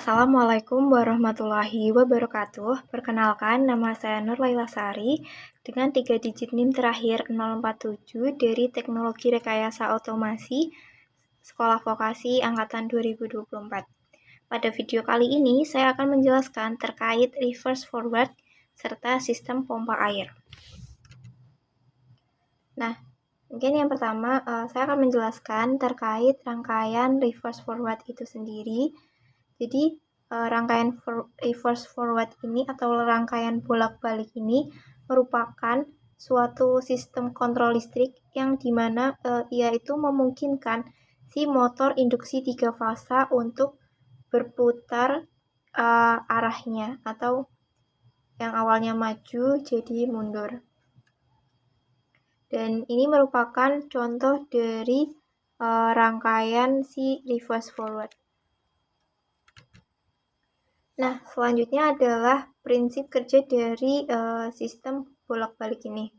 Assalamualaikum warahmatullahi wabarakatuh. Perkenalkan, nama saya Nur Laila Sari dengan 3 digit NIM terakhir 047 dari Teknologi Rekayasa Otomasi Sekolah Vokasi Angkatan 2024. Pada video kali ini, saya akan menjelaskan terkait reverse forward serta sistem pompa air. Nah, mungkin yang pertama, saya akan menjelaskan terkait rangkaian reverse forward itu sendiri. Jadi, rangkaian reverse forward ini atau rangkaian bolak-balik ini merupakan suatu sistem kontrol listrik yang dimana ia itu memungkinkan si motor induksi 3 fasa untuk berputar arahnya atau yang awalnya maju jadi mundur. Dan ini merupakan contoh dari rangkaian si reverse forward. Nah, selanjutnya adalah prinsip kerja dari sistem bolak-balik ini.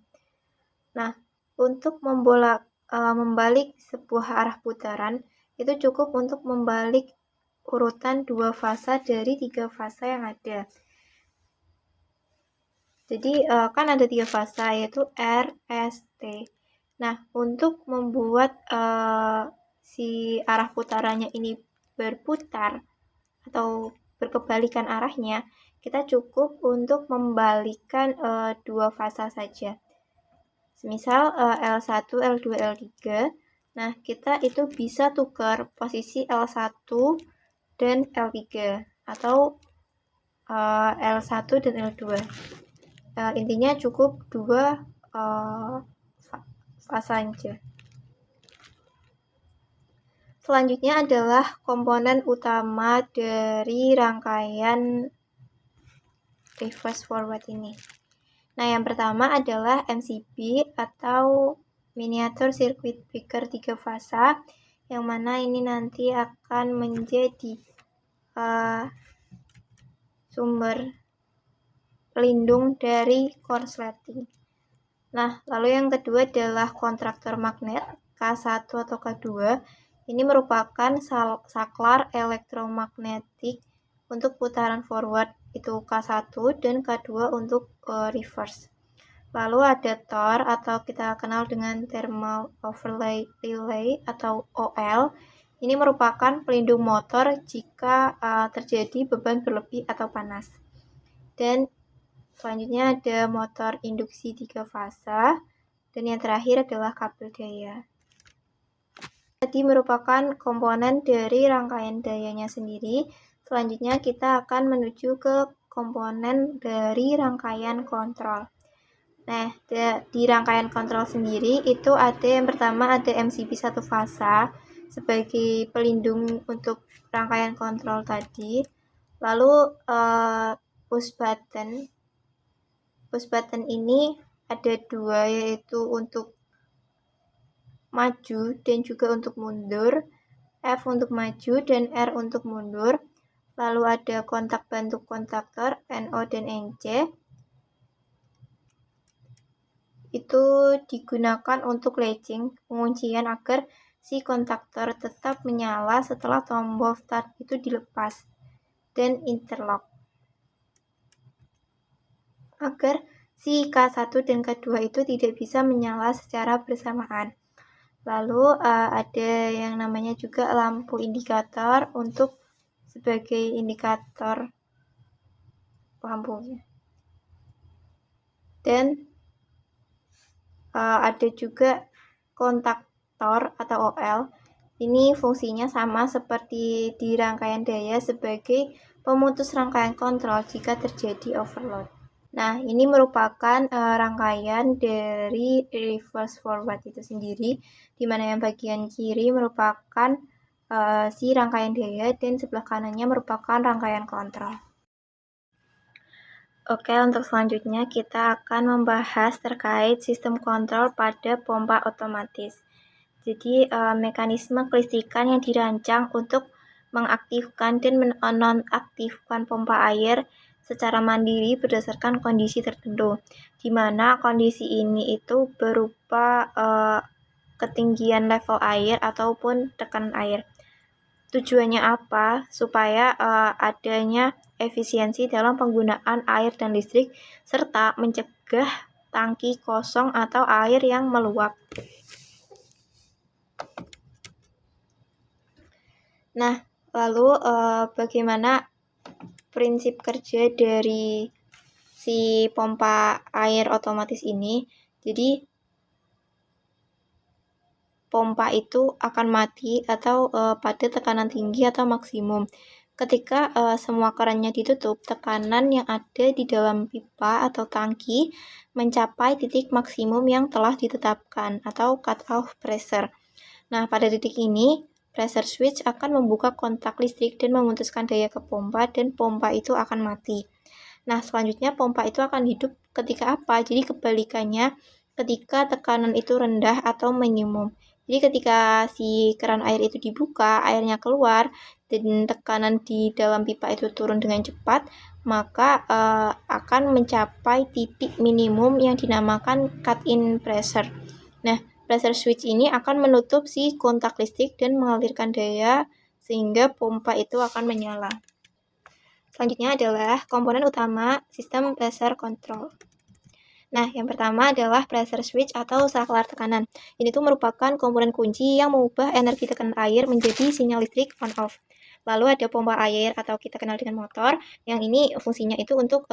Nah, untuk membalik sebuah arah putaran, itu cukup untuk membalik urutan 2 fasa dari 3 fasa yang ada. Jadi, kan ada 3 fasa, yaitu R, S, T. Nah, untuk membuat si arah putarannya ini berputar atau berkebalikan arahnya, kita cukup untuk membalikkan 2 fasa saja. Semisal L1, L2, L3. Nah, kita itu bisa tukar posisi L1 dan L3 atau L1 dan L2. Intinya cukup 2 fasa saja. Selanjutnya adalah komponen utama dari rangkaian reverse forward ini. Nah, yang pertama adalah MCB atau Miniature Circuit Breaker 3 fasa, yang mana ini nanti akan menjadi sumber pelindung dari korsleting. Nah, lalu yang kedua adalah kontraktor magnet K1 atau K2. Ini merupakan saklar elektromagnetik untuk putaran forward itu K1 dan K2 untuk reverse. Lalu ada TOR atau kita kenal dengan thermal overlay relay atau OL. Ini merupakan pelindung motor jika terjadi beban berlebih atau panas. Dan selanjutnya ada motor induksi 3 fasa. Dan yang terakhir adalah kabel daya. Tadi merupakan komponen dari rangkaian dayanya sendiri. Selanjutnya kita akan menuju ke komponen dari rangkaian kontrol. Nah, di rangkaian kontrol sendiri itu ada yang pertama ada MCB 1 fasa sebagai pelindung untuk rangkaian kontrol tadi. Lalu push button ini ada 2, yaitu untuk maju dan juga untuk mundur, F untuk maju dan R untuk mundur. Lalu ada kontak bantu kontaktor NO dan NC. Itu digunakan untuk latching, penguncian agar si kontaktor tetap menyala setelah tombol start itu dilepas, dan interlock agar si K1 dan K2 itu tidak bisa menyala secara bersamaan. Lalu ada yang namanya juga lampu indikator untuk sebagai indikator lampunya. Dan ada juga kontaktor atau OL. Ini fungsinya sama seperti di rangkaian daya sebagai pemutus rangkaian kontrol jika terjadi overload. Nah, ini merupakan rangkaian dari reverse forward itu sendiri, di mana yang bagian kiri merupakan si rangkaian daya dan sebelah kanannya merupakan rangkaian kontrol. Oke, untuk selanjutnya kita akan membahas terkait sistem kontrol pada pompa otomatis. Jadi, mekanisme kelistrikan yang dirancang untuk mengaktifkan dan menonaktifkan pompa air secara mandiri berdasarkan kondisi tertentu, di mana kondisi ini itu berupa ketinggian level air ataupun tekanan air. Tujuannya apa? Supaya adanya efisiensi dalam penggunaan air dan listrik, serta mencegah tangki kosong atau air yang meluap. Nah, lalu bagaimana prinsip kerja dari si pompa air otomatis ini? Jadi, pompa itu akan mati atau pada tekanan tinggi atau maksimum. Ketika semua kerannya ditutup, tekanan yang ada di dalam pipa atau tangki mencapai titik maksimum yang telah ditetapkan atau cut-off pressure. Nah, pada titik ini, pressure switch akan membuka kontak listrik dan memutuskan daya ke pompa, dan pompa itu akan mati. Nah, selanjutnya pompa itu akan hidup ketika apa? Jadi kebalikannya, ketika tekanan itu rendah atau minimum. Jadi ketika si keran air itu dibuka, airnya keluar, dan tekanan di dalam pipa itu turun dengan cepat, maka akan mencapai titik minimum yang dinamakan cut-in pressure. Nah, pressure switch ini akan menutup si kontak listrik dan mengalirkan daya sehingga pompa itu akan menyala. Selanjutnya adalah komponen utama sistem pressure control. Nah, yang pertama adalah pressure switch atau saklar tekanan. Ini tuh merupakan komponen kunci yang mengubah energi tekanan air menjadi sinyal listrik on-off. Lalu ada pompa air atau kita kenal dengan motor, yang ini fungsinya itu untuk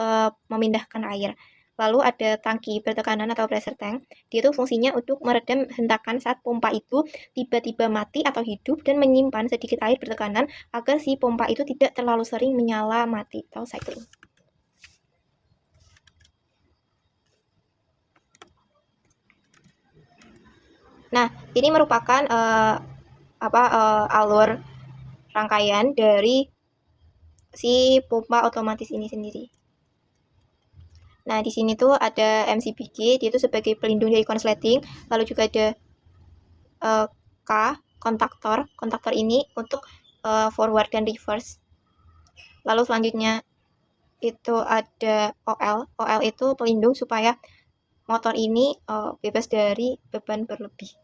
memindahkan air. Lalu ada tangki bertekanan atau pressure tank. Dia itu fungsinya untuk meredam hentakan saat pompa itu tiba-tiba mati atau hidup dan menyimpan sedikit air bertekanan agar si pompa itu tidak terlalu sering menyala mati atau cycling. Nah, ini merupakan alur rangkaian dari si pompa otomatis ini sendiri. Nah, di sini tuh ada MCBG, dia itu sebagai pelindung dari konsleting. Lalu juga ada K, kontaktor. Kontaktor ini untuk forward dan reverse. Lalu selanjutnya itu ada OL. OL itu pelindung supaya motor ini bebas dari beban berlebih.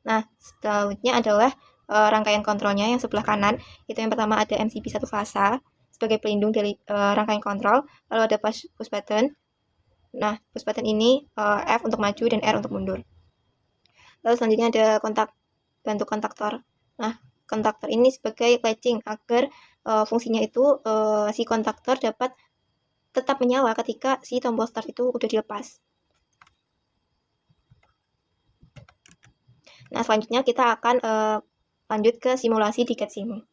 Nah, selanjutnya adalah rangkaian kontrolnya yang sebelah kanan. Itu yang pertama ada MCB satu fasa sebagai pelindung dari rangkaian kontrol. Lalu ada push button. Nah, push button ini F untuk maju dan R untuk mundur. Lalu selanjutnya ada bantu kontaktor. Nah, kontaktor ini sebagai latching agar fungsinya itu si kontaktor dapat tetap menyala ketika si tombol start itu udah dilepas. Nah, selanjutnya kita akan lanjut ke simulasi di CAD-Simu.